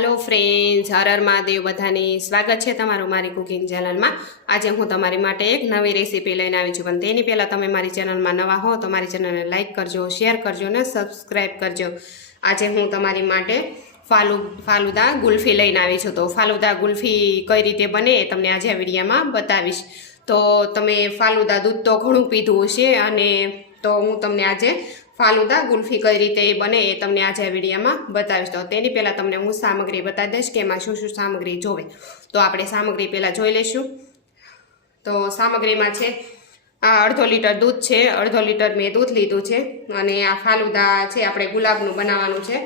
Hello friends Har Har Mahadev, બધાને સ્વાગત છે તમારું મારી કુકિંગ ચેનલમાં આજે હું તમારી માટે એક નવી રેસીપી લઈને આવી છું. પણ તેની પહેલાં તમે મારી ચેનલમાં નવા હો, તો મારી ચેનલને લાઇક કરજો શેર કરજો અને સબસ્ક્રાઈબ કરજો. આજે હું તમારી માટે ફાલુ, ફાલુદા ગુલ્ફી લઈને આવી છું. તો ફાલુદા ગુલ્ફી કઈ રીતે બને એ તમને આજે વિડીયોમાં બતાવીશ. તો તમે ફાલુદા દૂધ તો ઘણું પીધું હશે અને તો હું તમને આજે ફાલુદા, ગુલ્ફી કઈ રીતે એ બને એ તમને આજે આ વિડીયોમાં બતાવીશ. તો તેની પહેલાં તમને હું સામગ્રી બતાવી દઈશ કે એમાં શું શું સામગ્રી જોવે. તો આપણે સામગ્રી પહેલાં જોઈ લઈશું. તો સામગ્રીમાં છે, આ અડધો લીટર દૂધ છે, અડધો લીટર મેં દૂધ લીધું છે અને આ ફાલુદા છે, આપણે ગુલાબનું બનાવવાનું છે.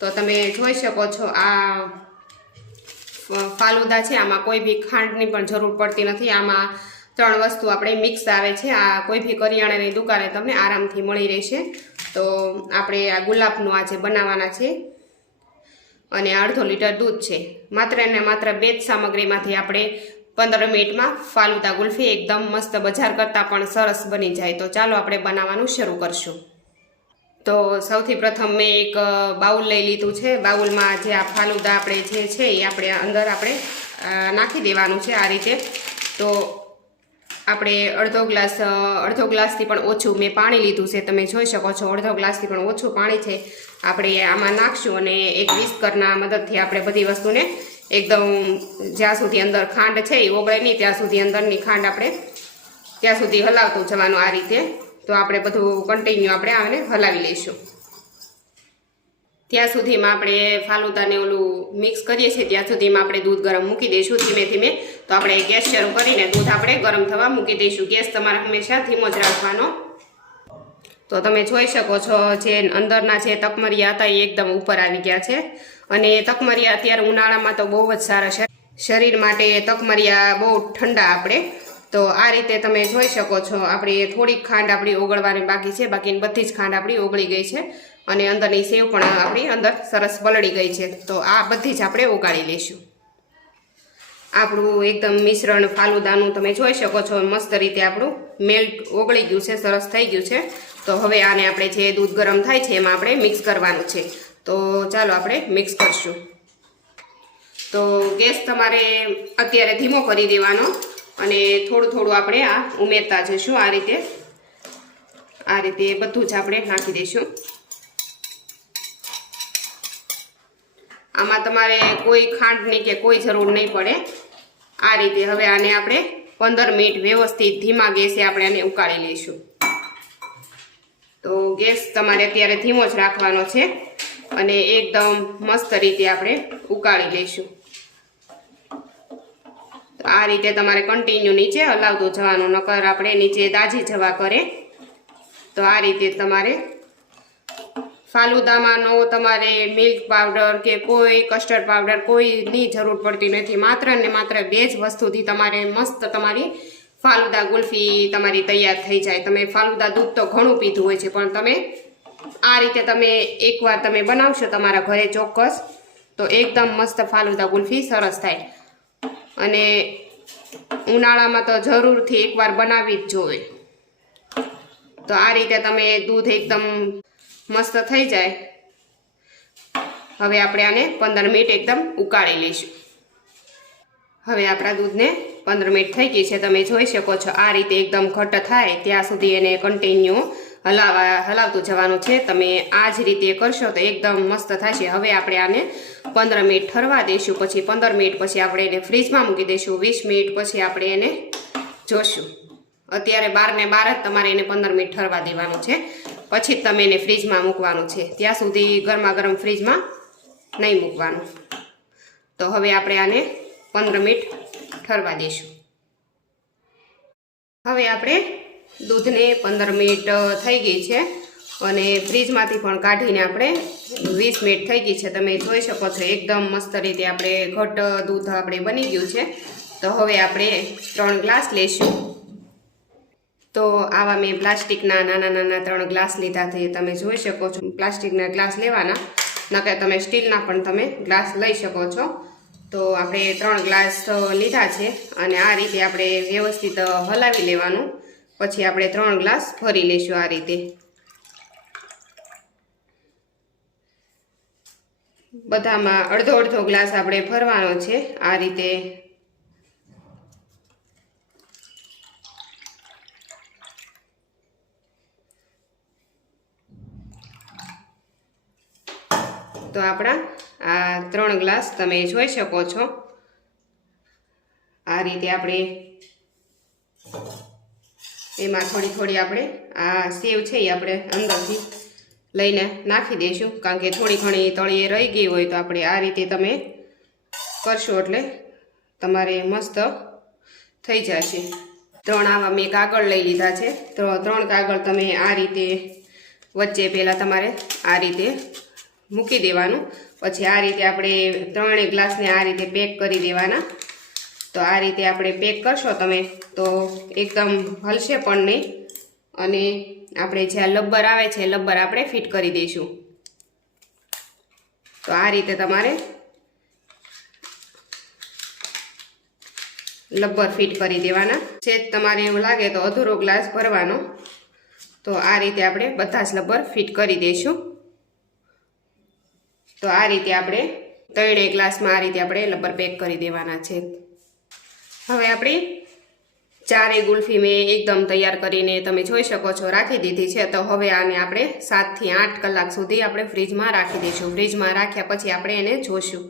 તો તમે જોઈ શકો છો આ ફાલુદા છે, આમાં કોઈ બી ખાંડની પણ જરૂર પડતી નથી. આમાં ત્રણ વસ્તુ આપણે મિક્સ આવે છે. આ કોઈ બી કરિયાણાની દુકાને તમને આરામથી મળી રહેશે. તો આપણે આ ગુલાબનું આજે બનાવવાના છે. અને અડધો લીટર દૂધ છે. માત્ર ને માત્ર બે જ સામગ્રીમાંથી આપણે પંદર મિનિટમાં ફાલુદા ગુલ્ફી એકદમ મસ્ત બજાર કરતાં પણ સરસ બની જાય. તો ચાલો આપણે બનાવવાનું શરૂ કરશું. તો સૌથી પ્રથમ મેં એક બાઉલ લઈ લીધું છે. બાઉલમાં જે આ ફાલુદા આપણે જે છે એ આપણે અંદર આપણે નાખી દેવાનું છે આ રીતે. તો આપણે અડધો ગ્લાસ અડધો ગ્લાસથી પણ ઓછું મેં પાણી લીધું છે. તમે જોઈ શકો છો, અડધો ગ્લાસથી પણ ઓછું પાણી છે. આપણે આમાં નાખશું અને એક વિસ્કરના મદદથી આપણે બધી વસ્તુને એકદમ જ્યાં સુધી અંદર ખાંડ છે એ ઓગળે નહીં, ત્યાં સુધી અંદરની ખાંડ આપણે ત્યાં સુધી હલાવતું જવાનું આ રીતે. તો આપણે બધું કન્ટિન્યુ આપણે આને હલાવી લઈશું. ત્યાં સુધીમાં આપણે ફાલુદાને ઓલું મિક્સ કરીએ છીએ. ત્યાં સુધીમાં આપણે દૂધ ગરમ મૂકી દઈશું ધીમે ધીમે. તો આપણે ગેસ શરૂ કરીને દૂધ આપણે ગરમ થવા મૂકી દઈશું. ગેસ તમારે હંમેશા ધીમો જ રાખવાનો. તો તમે જોઈ શકો છો જે અંદરના જે તકમરિયા હતા એ એકદમ ઉપર આવી ગયા છે. અને તકમરિયા અત્યારે ઉનાળામાં તો બહુ જ સારા છે. શરીર માટે તકમરિયા બહુ ઠંડા આપણે. તો આ રીતે તમે જોઈ શકો છો. આપણી થોડીક ખાંડ આપણી ઓગળવાની બાકી છે. બાકીની બધી જ ખાંડ આપણી ઓગળી ગઈ છે. અને અંદરની સેવ પણ આપણી અંદર સરસ બલળી ગઈ છે. તો આ બધી જ આપણે ઓગાળી લઈશું. આપણું એકદમ મિશ્રણ ફાલુદાનું તમે જોઈ શકો છો, મસ્ત રીતે આપણું મેલ્ટ ઓગળી ગયું છે, સરસ થઈ ગયું છે. તો હવે આને આપણે જે દૂધ ગરમ થાય છે એમાં આપણે મિક્સ કરવાનું છે. તો ચાલો આપણે મિક્સ કરશું. તો ગેસ તમારે અત્યારે ધીમો કરી દેવાનો અને થોડું થોડું આપણે આ ઉમેરતા જઈશું. આ રીતે આ રીતે બધું જ આપણે નાખી દઈશું. આમાં તમારે કોઈ ખાંડની કે કોઈ જરૂર નહીં પડે. આ રીતે હવે આને આપણે પંદર મિનિટ વ્યવસ્થિત ધીમા ગેસે આપણે આને ઉકાળી લઈશું. તો ગેસ તમારે અત્યારે ધીમો જ રાખવાનો છે અને એકદમ મસ્ત રીતે આપણે ઉકાળી લઈશું. તો આ રીતે તમારે કન્ટિન્યુ નીચે હલાવતું જવાનું, નકર આપણે નીચે દાજી જવા કરે. તો આ રીતે તમારે ફાલુદામાં નો તમારે મિલ્ક પાવડર કે કોઈ કસ્ટર્ડ પાવડર કોઈની જરૂર પડતી નથી. માત્ર ને માત્ર બે જ વસ્તુથી તમારે મસ્ત તમારી ફાલુદા ગુલ્ફી તમારી તૈયાર થઈ જાય. તમે ફાલુદા દૂધ તો ઘણું પીધું હોય છે, પણ તમે આ રીતે તમે એકવાર તમે બનાવશો તમારા ઘરે ચોક્કસ, તો એકદમ મસ્ત ફાલુદા ગુલ્ફી સરસ થાય. અને ઉનાળામાં તો જરૂરથી એકવાર બનાવી જ જોવે. તો આ રીતે તમે દૂધ એકદમ મસ્ત થઈ જાય. હવે આપણે આને પંદર મિનિટ એકદમ ઉકાળી લઈશું. હવે આપણા દૂધને પંદર મિનિટ થઈ ગઈ છે. તમે જોઈ શકો છો, આ રીતે એકદમ ઘટ્ટ થાય ત્યાં સુધી એને કન્ટિન્યુ હલાવા, હલાવતું જવાનું છે. તમે આ જ રીતે કરશો તો એકદમ મસ્ત થશે. હવે આપણે આને પંદર મિનિટ ઠરવા દઈશું. પછી પંદર મિનિટ પછી આપણે એને ફ્રીજમાં મૂકી દઈશું. વીસ મિનિટ પછી આપણે એને જોશું. અત્યારે બારને બાર જ તમારે એને પંદર મિનિટ ઠરવા દેવાનું છે. પછી જ તમે એને ફ્રીજમાં મૂકવાનું છે. ત્યાં સુધી ગરમા ગરમ ફ્રીજમાં નહીં મૂકવાનું. તો હવે આપણે આને પંદર મિનિટ ઠરવા દઈશું. હવે આપણે દૂધને પંદર મિનિટ થઈ ગઈ છે અને ફ્રીજમાંથી પણ કાઢીને આપણે વીસ મિનિટ થઈ ગઈ છે. તમે જોઈ શકો છો, એકદમ મસ્ત રીતે આપણે ઘટ દૂધ આપણે બની ગયું છે. તો હવે આપણે ત્રણ ગ્લાસ લઈશું. તો આવા મેં પ્લાસ્ટિકના નાના નાના ત્રણ ગ્લાસ લીધા છે તમે જોઈ શકો છો. પ્લાસ્ટિકના ગ્લાસ લેવાના, નકર તમે સ્ટીલના પણ તમે ગ્લાસ લઈ શકો છો. તો આપણે ત્રણ ગ્લાસ લીધા છે અને આ રીતે આપણે વ્યવસ્થિત હલાવી લેવાનું. પછી આપણે ત્રણ ગ્લાસ ભરી લઈશું આ રીતે. બધામાં અડધો અડધો ગ્લાસ આપણે ભરવાનો છે. આ રીતે તો આપણા આ ત્રણ ગ્લાસ તમે જોઈ શકો છો. આ રીતે આપણે એમાં થોડી થોડી આપણે આ સેવ છે એ આપણે અંદરથી લઈને નાખી દઈશું. કારણ કે થોડી ઘણી તળીએ રહી ગઈ હોય તો આપણે આ રીતે તમે કરશો એટલે તમારે મસ્ત થઈ જશે. ત્રણ આવા મેં કાગળ લઈ લીધા છે. તો ત્રણ કાગળ તમે આ રીતે વચ્ચે પહેલાં તમારે આ રીતે મૂકી દેવાનું. પછી આ રીતે આપણે ત્રણેય ગ્લાસને આ રીતે પેક કરી દેવાના. તો આ રીતે આપણે પેક કરશો તમે, તો એકદમ હલશે પણ નહીં. અને આપણે જ્યાં લબ્બર આવે છે લબ્બર આપણે ફિટ કરી દઈશું. તો આ રીતે તમારે લબ્બર ફિટ કરી દેવાના. છે તમારે એવું લાગે તો અધૂરો ગ્લાસ ભરવાનો. તો આ રીતે આપણે બધા જ લબ્બર ફિટ કરી દઈશું. તો આ રીતે આપણે ત્રણે ગ્લાસમાં આ રીતે આપણે લબ્બર પેક કરી દેવાના છે. હવે આપણી ચારેય ગુલ્ફી મેં એકદમ તૈયાર કરીને તમે જોઈ શકો છો, રાખી દીધી છે. તો હવે આને આપણે સાતથી આઠ કલાક સુધી આપણે ફ્રીજમાં રાખી દઈશું. ફ્રીજમાં રાખ્યા પછી આપણે એને જોશું.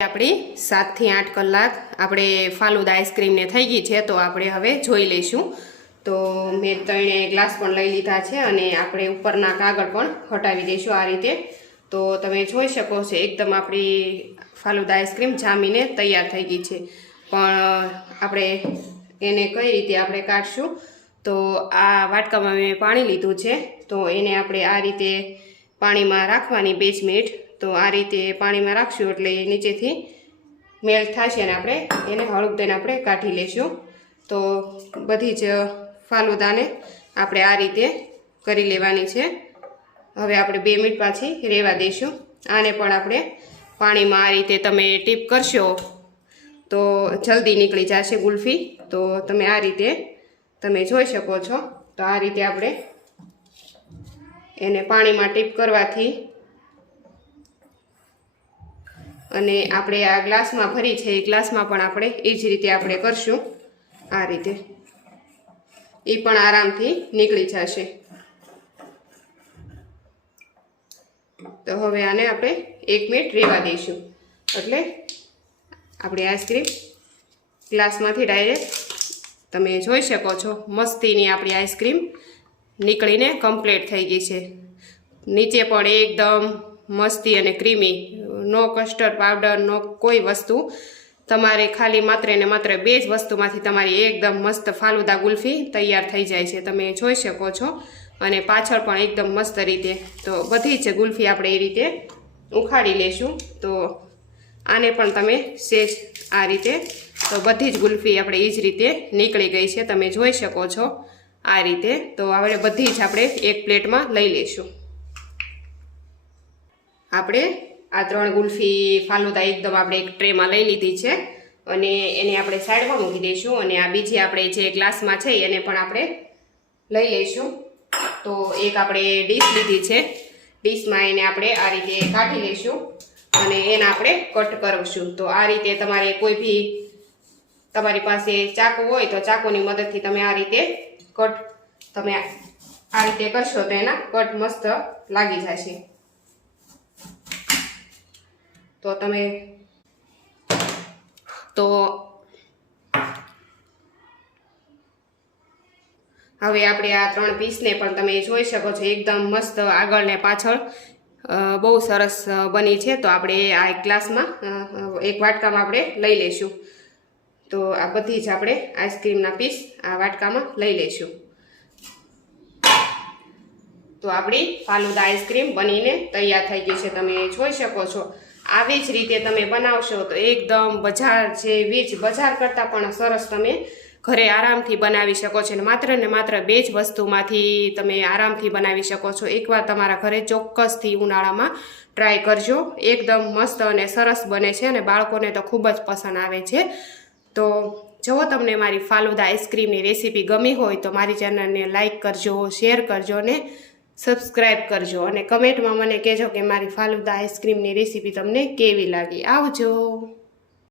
આપણી સાતથી આઠ કલાક આપણે ફાલુદા આઈસ્ક્રીમને થઈ ગઈ છે, તો આપણે હવે જોઈ લઈશું. તો મેં ત્રણે ગ્લાસ પણ લઈ લીધા છે અને આપણે ઉપરના કાગળ પણ હટાવી દઈશું આ રીતે. તો તમે જોઈ શકો છો, એકદમ આપણી ફાલુદા આઈસ્ક્રીમ જામીને તૈયાર થઈ ગઈ છે. પણ આપણે એને કઈ રીતે આપણે કાઢશું? તો આ વાટકામાં મેં પાણી લીધું છે. તો એને આપણે આ રીતે પાણીમાં રાખવાની બે જ મિનિટ. તો આ રીતે પાણીમાં રાખશું એટલે નીચેથી મેલ્ટ થશે અને આપણે એને હળવું દઈને આપણે કાઢી લઈશું તો બધી જ ફાલુદાને આપણે આ રીતે કરી લેવાની છે. હવે આપણે બે મિનિટ પાછી રહેવા દઈશું. આને પણ આપણે પાણીમાં આ રીતે તમે ટીપ કરશો તો જલ્દી નીકળી જશે ગુલ્ફી. તો તમે આ રીતે તમે જોઈ શકો છો. તો આ રીતે આપણે એને પાણીમાં ટીપ કરવાથી અને આપણે આ ગ્લાસમાં ભરી છે. એ ગ્લાસમાં પણ આપણે એ જ રીતે આપણે કરશું. આ રીતે. એ પણ આરામથી નીકળી જશે. તો હવે આને આપણે એક મિનિટ રહેવા દઈશું. એટલે આપણી આઈસ્ક્રીમ ગ્લાસમાંથી ડાયરેક્ટ તમે જોઈ શકો છો, મસ્તીની આપણી આઈસ્ક્રીમ નીકળીને કમ્પ્લીટ થઈ ગઈ છે. નીચે પણ એકદમ મસ્તી અને creamy, no custard powder, no કોઈ વસ્તુ તમારે ખાલી માત્ર ને માત્ર બે જ વસ્તુમાંથી તમારી એકદમ મસ્ત ફાલુદા ગુલ્ફી તૈયાર થઈ જાય છે. તમે જોઈ શકો છો. અને પાછળ પણ એકદમ મસ્ત રીતે તો બધી જ ગુલ્ફી આપણે એ રીતે ઉખાડી લેશું. તો આને પણ તમે સેજ આ રીતે તો બધી જ ગુલ્ફી આપણે એ જ રીતે નીકળી ગઈ છે. તમે જોઈ શકો છો આ રીતે. તો હવે બધી જ આપણે એક પ્લેટમાં લઈ લઈશું આપણે આ ત્રણ ગુલ્ફી ફાલુદા એકદમ આપણે એક ટ્રેમાં લઈ લીધી છે. અને એને આપણે સાઈડમાં મૂકી દઈશું અને આ બીજી આપણે જે ગ્લાસમાં છે એને પણ આપણે લઈ લઈશું. તો એક આપણે ડીશ લીધી છે. ડીશમાં એને આપણે આ રીતે કાઢી લઈશું અને એને આપણે કટ કરીશું. તો આ રીતે તમારે કોઈ બી તમારી પાસે ચાકુ હોય તો ચાકુની મદદથી તમે આ રીતે કટ તમે આ રીતે કરશો તો એના કટ મસ્ત લાગી જશે. તો તમે તો હવે આપણે આ ત્રણ પીસને પણ તમે જોઈ શકો છો, એકદમ મસ્ત આગળ ને પાછળ બહુ સરસ બની છે. તો આપણે આ એક ગ્લાસમાં એક વાટકામાં આપણે લઈ લઈશું. તો આ બધી જ આપણે આઈસ્ક્રીમના પીસ આ વાટકામાં લઈ લઈશું. તો આપણી ફાલુદા આઈસ્ક્રીમ બનીને તૈયાર થઈ ગઈ છે. તમે જોઈ શકો છો. આવી જ રીતે તમે બનાવશો તો એકદમ બજાર જેવી જ બજાર કરતાં પણ સરસ તમે ઘરે આરામથી બનાવી શકો છો. અને માત્ર ને માત્ર બે જ વસ્તુમાંથી તમે આરામથી બનાવી શકો છો. એકવાર તમારા ઘરે ચોક્કસથી ઉનાળામાં ટ્રાય કરજો. એકદમ મસ્ત અને સરસ બને છે અને બાળકોને તો ખૂબ જ પસંદ આવે છે. તો જો તમને મારી ફાલુદા આઈસ્ક્રીમની રેસીપી ગમી હોય તો મારી ચેનલને લાઇક કરજો, શેર કરજો ને સબસ્ક્રાઈબ કરજો અને કમેન્ટમાં મને કહેજો કે મારી ફાલુદા આઈસ્ક્રીમની રેસીપી તમને કેવી લાગી. આવજો.